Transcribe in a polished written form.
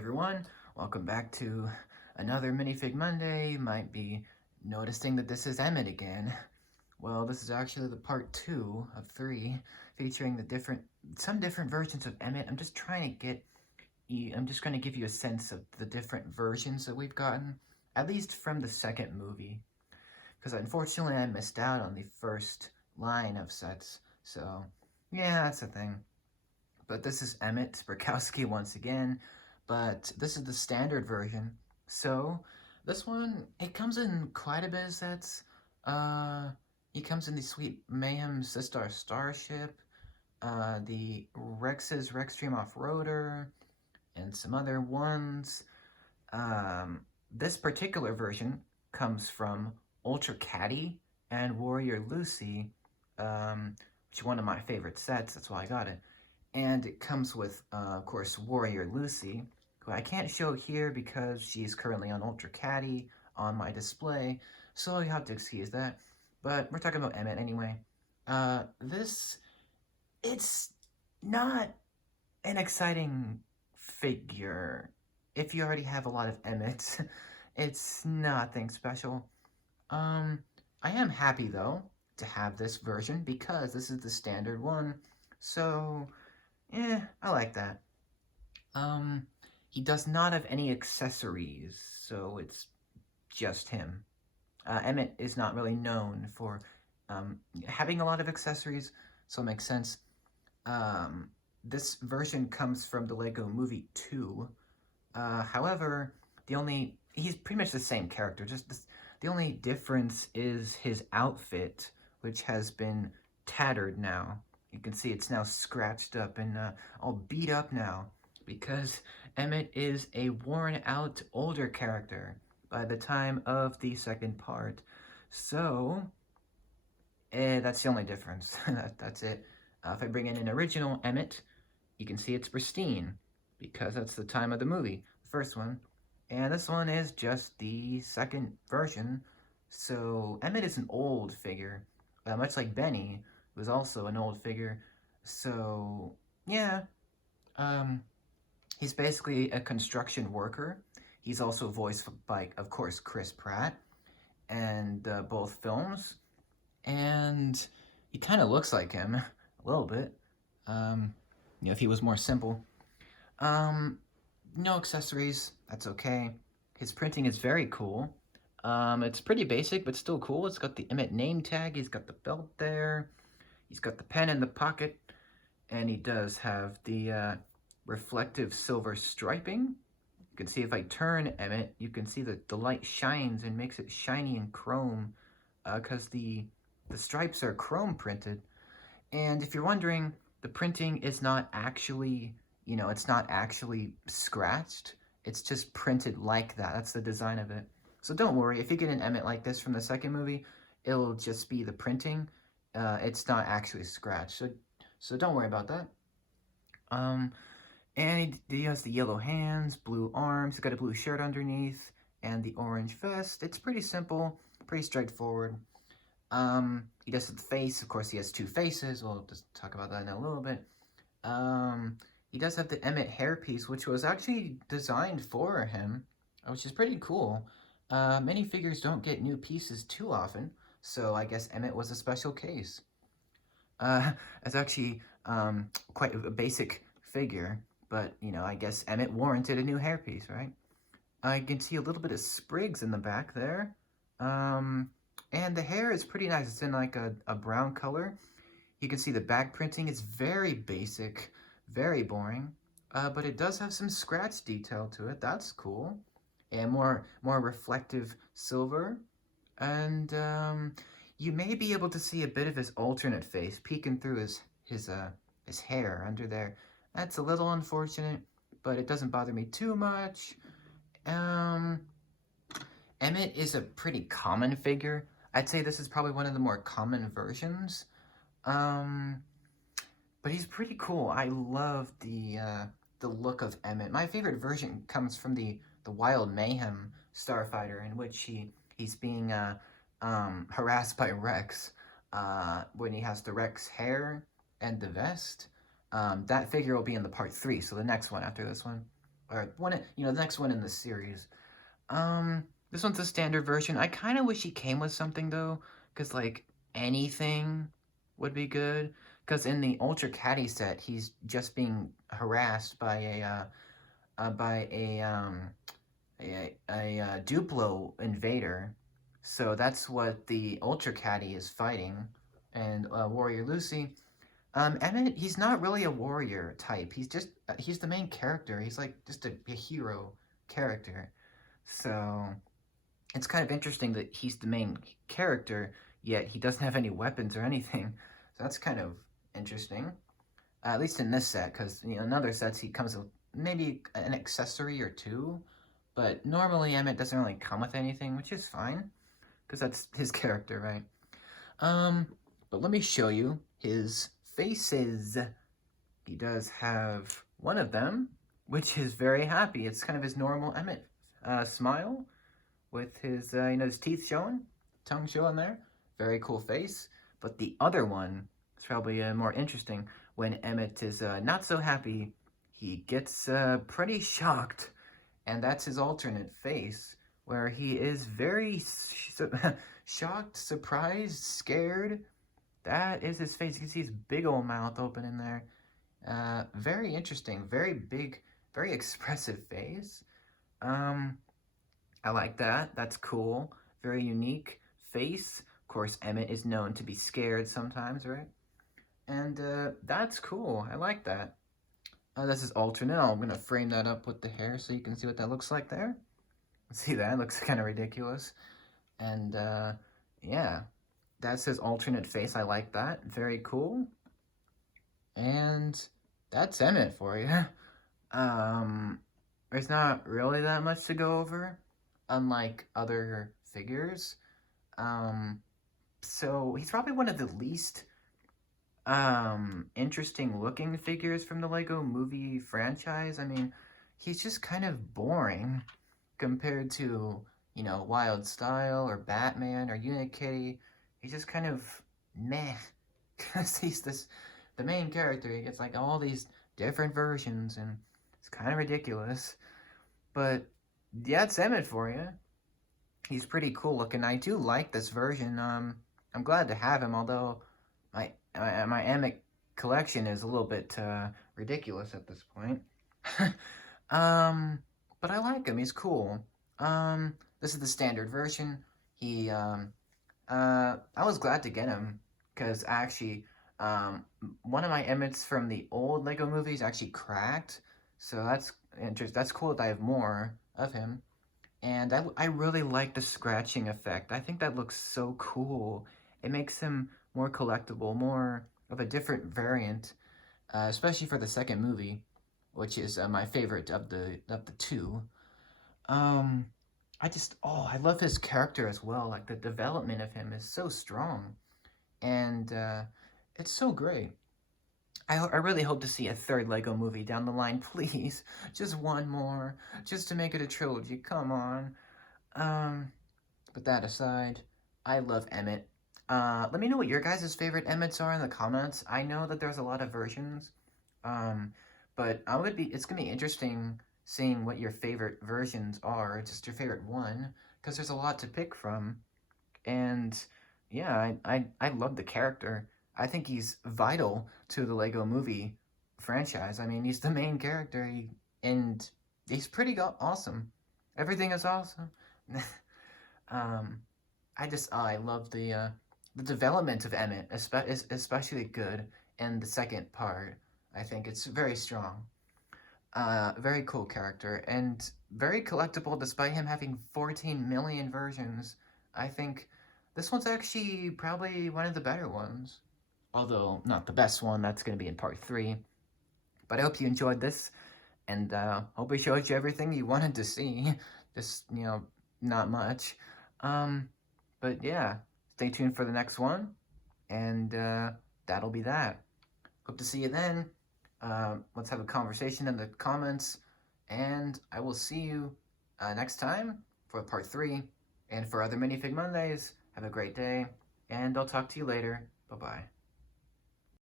everyone, welcome back to another Minifig Monday. You might be noticing that this is Emmet again. Well, this is actually the part 2 of 3, featuring some different versions of Emmet. I'm just going to give you a sense of the different versions that we've gotten, at least from the second movie. Because unfortunately I missed out on the first line of sets, so yeah, that's the thing. But this is Emmet Burkowski once again, but this is the standard version. So this one, it comes in quite a bit of sets. He comes in the Sweet Mayhem Sistar Starship, the Rex's Rextreme Off-Roader, and some other ones. This particular version comes from Ultra Caddy and Warrior Lucy, which is one of my favorite sets, that's why I got it. And it comes with, of course, Warrior Lucy, who I can't show here because she's currently on Ultra Caddy on my display, so you have to excuse that. But we're talking about Emmet anyway. It's not an exciting figure. If you already have a lot of Emmets, it's nothing special. I am happy, though, to have this version because this is the standard one, so I like that. He does not have any accessories, so it's just him. Emmet is not really known for having a lot of accessories, so it makes sense. This version comes from the Lego Movie 2. However, he's pretty much the same character, the only difference is his outfit, which has been tattered now. You can see it's now scratched up and all beat up now because Emmet is a worn out older character by the time of the second part. So, that's the only difference. That's it. If I bring in an original Emmet, you can see it's pristine because that's the time of the movie, the first one. And this one is just the second version. So Emmet is an old figure, much like Benny, who is also an old figure. So yeah, he's basically a construction worker. He's also voiced by, of course, Chris Pratt, and both films. And he kind of looks like him a little bit. If he was more simple. No accessories, that's okay. His printing is very cool. It's pretty basic, but still cool. It's got the Emmet name tag, he's got the belt there, he's got the pen in the pocket, and he does have the reflective silver striping. You can see if I turn Emmet, you can see that the light shines and makes it shiny and chrome, because the stripes are chrome printed. And if you're wondering, the printing is not actually, it's not actually scratched. It's just printed like that. That's the design of it. So don't worry, if you get an Emmet like this from the second movie, it'll just be the printing. It's not actually scratched. So don't worry about that. And he has the yellow hands, blue arms, he's got a blue shirt underneath, and the orange vest. It's pretty simple, pretty straightforward. He does have the face. Of course, he has two faces. We'll just talk about that in a little bit. He does have the Emmet hairpiece, which was actually designed for him, which is pretty cool. Many figures don't get new pieces too often, so I guess Emmet was a special case. It's actually quite a basic figure, but, I guess Emmet warranted a new hairpiece, right? I can see a little bit of sprigs in the back there. And the hair is pretty nice. It's in like a brown color. You can see the back printing is very basic, very boring, but it does have some scratch detail to it. That's cool. And more reflective silver. And you may be able to see a bit of his alternate face peeking through his hair under there. That's a little unfortunate, but it doesn't bother me too much. Emmet is a pretty common figure. I'd say this is probably one of the more common versions. But he's pretty cool. I love the look of Emmet. My favorite version comes from the Wild Mayhem Starfighter, in which he's being harassed by Rex when he has the Rex hair and the vest. That figure will be in the part 3, so the next one after this one. or one, the next one in the series. This one's a standard version. I kind of wish he came with something though, because like anything would be good. Because in the Ultra Caddy set, he's just being harassed by by a Duplo invader. So that's what the Ultra Caddy is fighting, and Warrior Lucy. Emmet, he's not really a warrior type. He's the main character. He's like just a hero character. So it's kind of interesting that he's the main character, yet he doesn't have any weapons or anything. So that's kind of interesting. At least in this set, because in other sets he comes with maybe an accessory or two, but normally Emmet doesn't really come with anything, which is fine, because that's his character, right? But let me show you his faces. He does have one of them, which is very happy. It's kind of his normal Emmet smile, with his his teeth showing, tongue showing there. Very cool face. But the other one is probably more interesting. When Emmet is not so happy, he gets pretty shocked, and that's his alternate face, where he is very shocked, surprised, scared. That is his face. You can see his big old mouth open in there. Very interesting, very big, very expressive face. I like that. That's cool. Very unique face. Of course, Emmet is known to be scared sometimes, right? And that's cool. I like that. This is alternate. I'm going to frame that up with the hair so you can see what that looks like there. See that? It looks kind of ridiculous. And yeah, that's his alternate face. I like that. Very cool. And that's Emmet for you. There's not really that much to go over, unlike other figures. So he's probably one of the least interesting looking figures from the Lego movie franchise. I mean, he's just kind of boring compared to, Wild Style or Batman or Unikitty. He's just kind of meh, because he's the main character. He gets like all these different versions, and it's kind of ridiculous. But yeah, it's Emmet for you. He's pretty cool looking. I do like this version. I'm glad to have him, although my Emmet collection is a little bit ridiculous at this point. But I like him. He's cool. This is the standard version. I was glad to get him because actually, one of my Emmets from the old Lego movies actually cracked. So that's interesting. That's cool that I have more of him. And I really like the scratching effect. I think that looks so cool. It makes him more collectible, more of a different variant, especially for the second movie, which is my favorite of the two. I love his character as well. Like the development of him is so strong, and it's so great. I really hope to see a third Lego movie down the line, please. Just one more, just to make it a trilogy. Come on. But that aside, I love Emmet. Let me know what your guys' favorite Emmets are in the comments. I know that there's a lot of versions, but it's gonna be interesting seeing what your favorite versions are, just your favorite one, because there's a lot to pick from. And yeah, I love the character. I think he's vital to the Lego movie franchise. I mean, he's the main character, and he's pretty awesome. Everything is awesome. I love the development of Emmet, especially good in the second part. I think it's very strong. Very cool character, and very collectible despite him having 14 million versions. I think this one's actually probably one of the better ones. Although, not the best one, that's going to be in part 3. But I hope you enjoyed this, and hope I showed you everything you wanted to see. Just, not much. But yeah, stay tuned for the next one, and that'll be that. Hope to see you then. Let's have a conversation in the comments, and I will see you next time for part 3, and for other Minifig Mondays. Have a great day, and I'll talk to you later. Bye-bye.